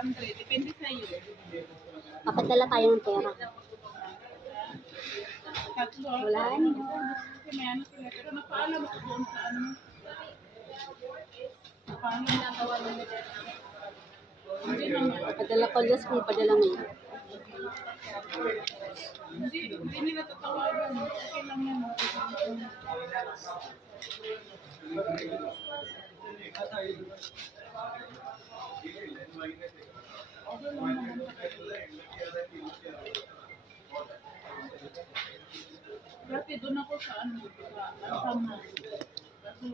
500. Depende sa iyo. Papadala tayo ng pera. Tatlo. Wala. Kasi may ano sila. Pero napaalam ako doon sa ano. Paano nagawa nila? Hindi naman. Papadala ko just kung padala mo. Hindi nila tatawagan. Okay lang yan. Dati doon ako sa ano, sa Asama. Kaso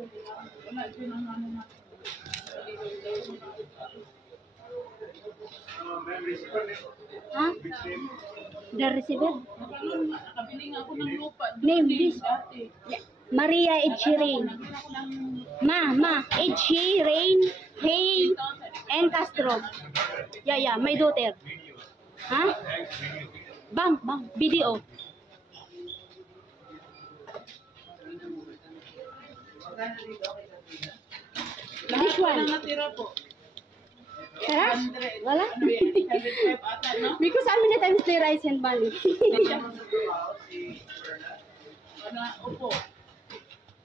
wala din ang ano natin. Ha? The receiver? Nakabili nga ako ng lupa. Name this. Dati. Maria Echirin. Nagbil ako ng Ma, Echirin, Hey, and Castro. Yeah, my daughter. Ha? Bang, video. lahat This one. na natira po. Sarap? Wala? 105 ata, no? Because how many times they rise and money? Upo.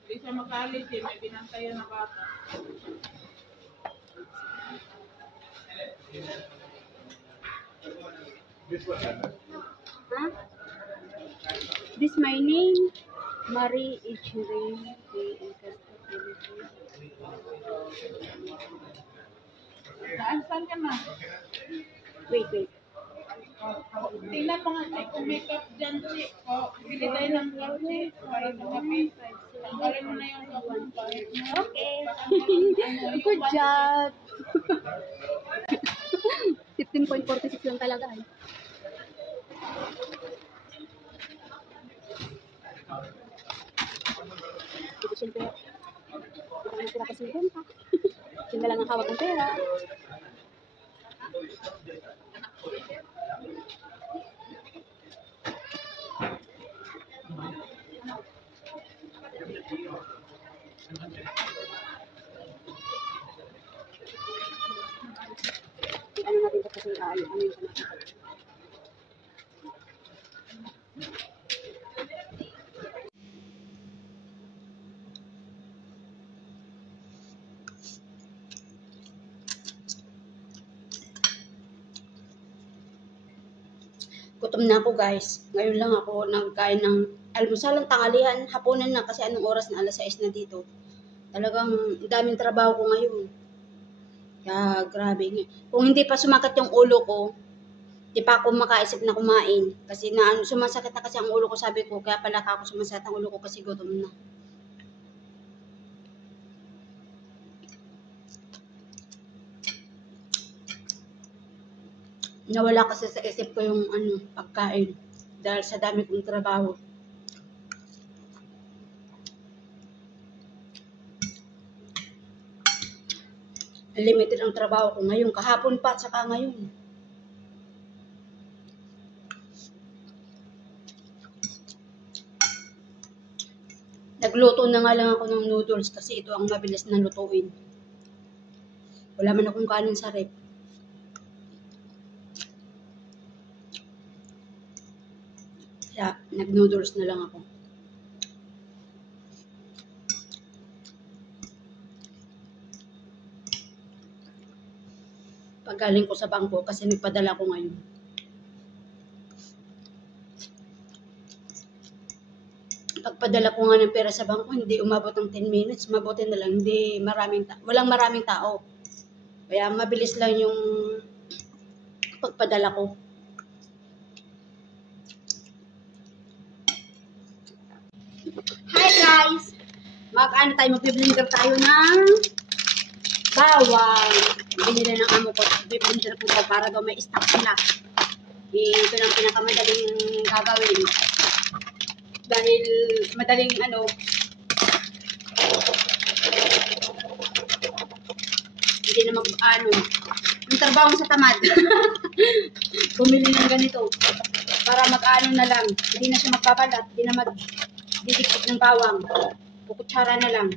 Hindi siya makalit eh. May binantayan na bata. Huh? This my name, Marie Echirin, Hey, and Castro. Saan ka na? Wait. Tingnan mo nga, kung may cup dyan, bili tayo ng cup, para sa kape. Tanggalin mo na yung cup mo. Okay. Good job. 15.46 lang talaga. Ito siyempre. Ito ang tira kasi yung ha. Sila lang ang hawak ng pera. Ano natin ito kasi ano yung panahon. Gutom na ako guys. Ngayon lang ako nagkain ng almusal ng tanghalian, hapunan na kasi anong oras na 6:00 na dito. Talagang daming trabaho ko ngayon. Kaya grabe. Kung hindi pa sumakat yung ulo ko, di pa ako makaisip na kumain. Kasi na sumasakit na kasi ang ulo ko, sabi ko. Kaya pala ako sumasakit ang ulo ko kasi gutom na. Nawala kasi sa isip ko yung pagkain dahil sa dami kong trabaho. Limited ang trabaho ko ngayon, kahapon pa at saka ngayon. Nagluto na nga lang ako ng noodles kasi ito ang mabilis na lutuin. Wala man akong kanin sa rep. Kaya nag-noodles na lang ako. Paggaling ko sa bangko kasi nagpadala ko ngayon. Pagpadala ko nga ng pera sa bangko, hindi umabot ng 10 minutes. Mabuti na lang, walang maraming tao. Kaya mabilis lang yung pagpadala ko. Hi guys! Mag-blender tayo ng bawang. Binili ng amo ko. Blender ko para daw may stock sila. Ito lang pinakamadaling gagawin. Dahil madaling hindi na yung trabaho sa tamad. Bumili ng ganito para na lang. Hindi na siya magpapalat, hindi na magdidikit ng bawang. Kukutsara na lang.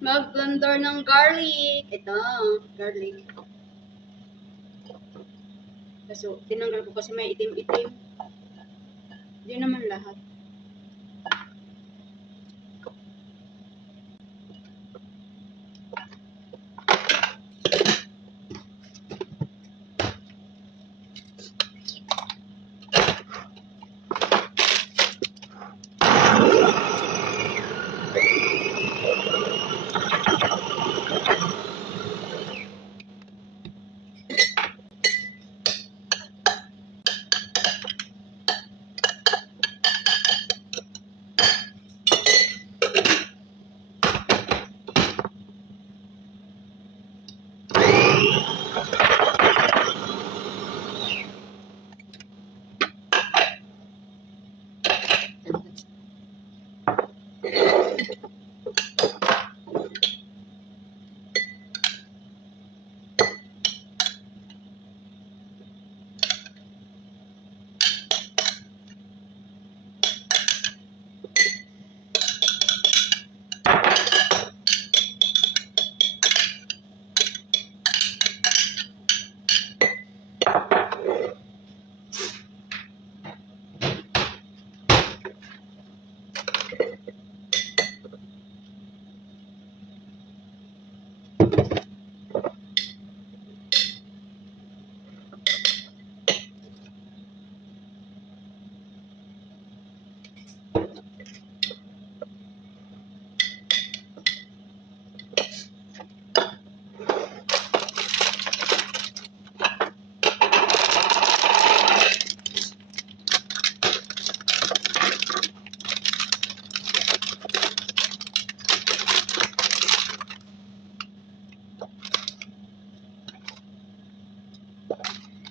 Mag-blender ng garlic. Ito, garlic. Kaso, tinanggal ko kasi may itim-itim. Hindi naman lahat.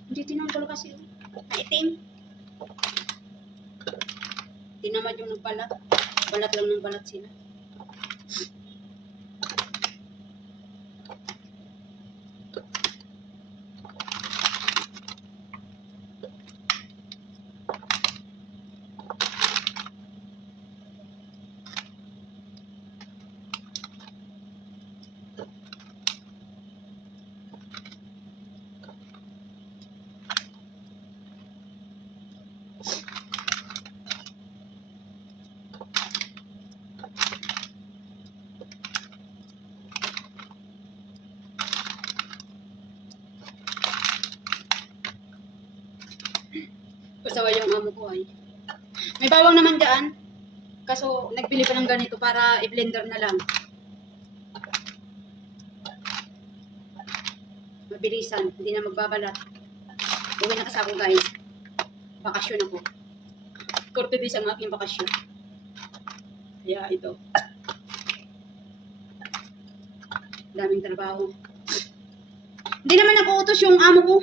Hindi tinanggal kasi. Maitim. Tinamad yung nagbalat. Balat lang ng balat sila. Pasawa yung amo ko ay. May bawang naman dyan. Kaso nagbili pa ng ganito para i-blender na lang. Mabilisan. Hindi na magbabalat. Uwi na kasi ako guys. Bakasyon ako. 40 days ang aking bakasyon. Kaya ito. Daming trabaho. Hindi naman nakuutos yung amo ko.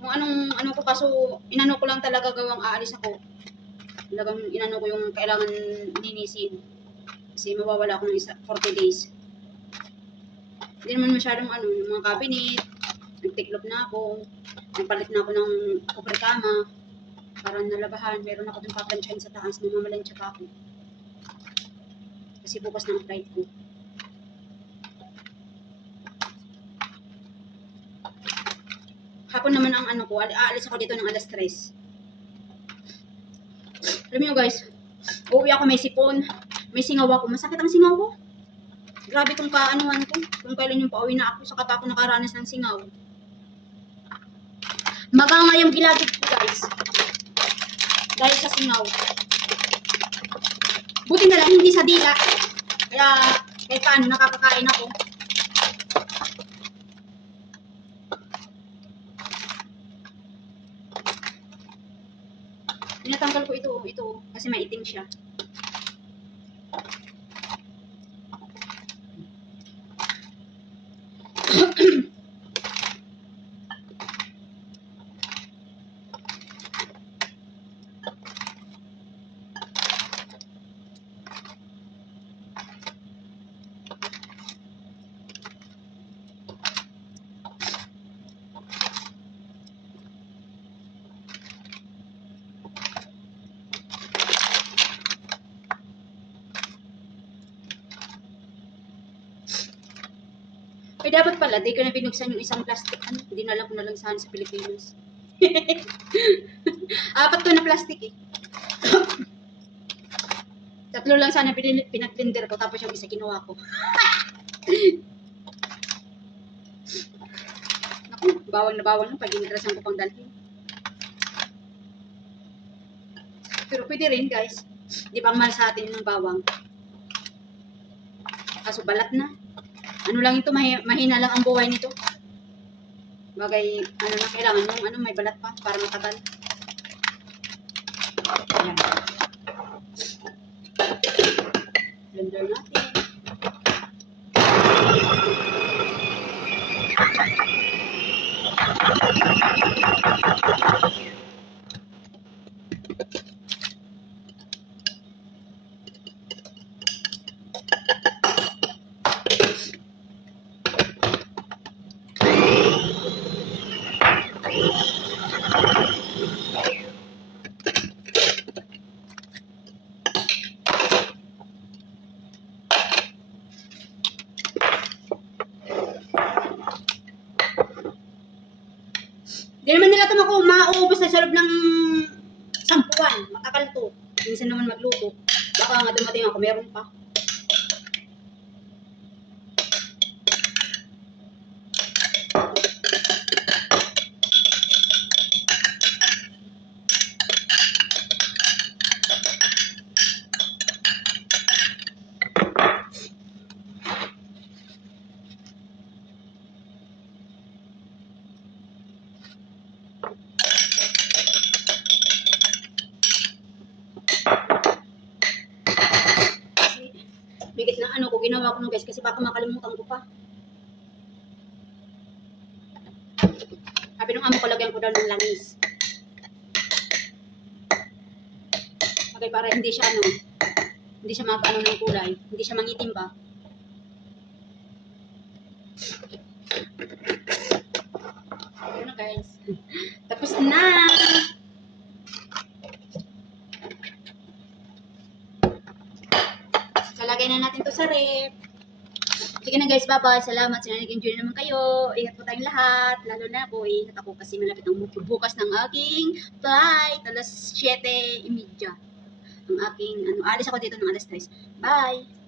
Kung ano ko, kaso inano ko lang talaga gawang aalis ako. Talagang inano ko yung kailangan linisin. Kasi mawawala ako ng 40 days. Hindi naman masyadong yung mga cabinet. Nagtiklop na ako. Nagpalit na ako ng kupre kama. Para nalabahan. Meron ako dun paplansyahin sa taas. Mamamalansya pa ako. Kasi bukas na ang flight ko. Hapon naman ang ko, aalis ako dito ng alas 3. Alam niyo guys, uuwi ako may sipon, may singaw ako. Masakit ang singaw ko. Grabe tong kaanuhan ko. Kung kailan yung pauwi na ako, saka pa ako nakaranas ng singaw. Maganga yung gilagid ko guys. Dahil sa singaw. Buti na lang hindi sa dila. Kaya kahit paano nakakakain ako. Tinatanggal ko ito kasi maitim siya. Ay, dapat pala, di ko na binuksan yung isang plastic. Ano, dinala ko na lang sana sa Pilipinas. Apat ko na plastic eh. Tatlo lang sana pinag-blender ko, tapos yung isa kinuha ko. Naku, bawal na bawal na pag inirasan ko pang dalhin. Pero pwede rin guys. Di ba mahal sa atin ng bawang? Kaso balat na. Ano lang ito, mahina lang ang buhay nito. Bagay, ano na kailangan yung ano, may balat pa para matagal. Ayan. Blender natin. Hindi naman nila ito mauubos na sa loob ng 10 buwan. Matagal to. Minsan naman magluto. Baka nga dumating ako, meron pa. Bigit na ano ko, ginawa ko no guys, kasi baka makalimutan ko pa. Sabi nung amo ko, lagyan ko daw ng langis. Okay, para hindi siya ano, hindi siya mag-ano ng kulay, hindi siya mangitim ba. Ano guys, tapos na. Lalagay na natin to sa rep. Sige na guys, bye-bye. Salamat sa nag-enjoy naman kayo. Ingat po tayong lahat. Lalo na po, ingat ako kasi malapit ang bukas ng aking flight. Alas 7:30. Ang aking, alis ako dito ng alas 3. Bye!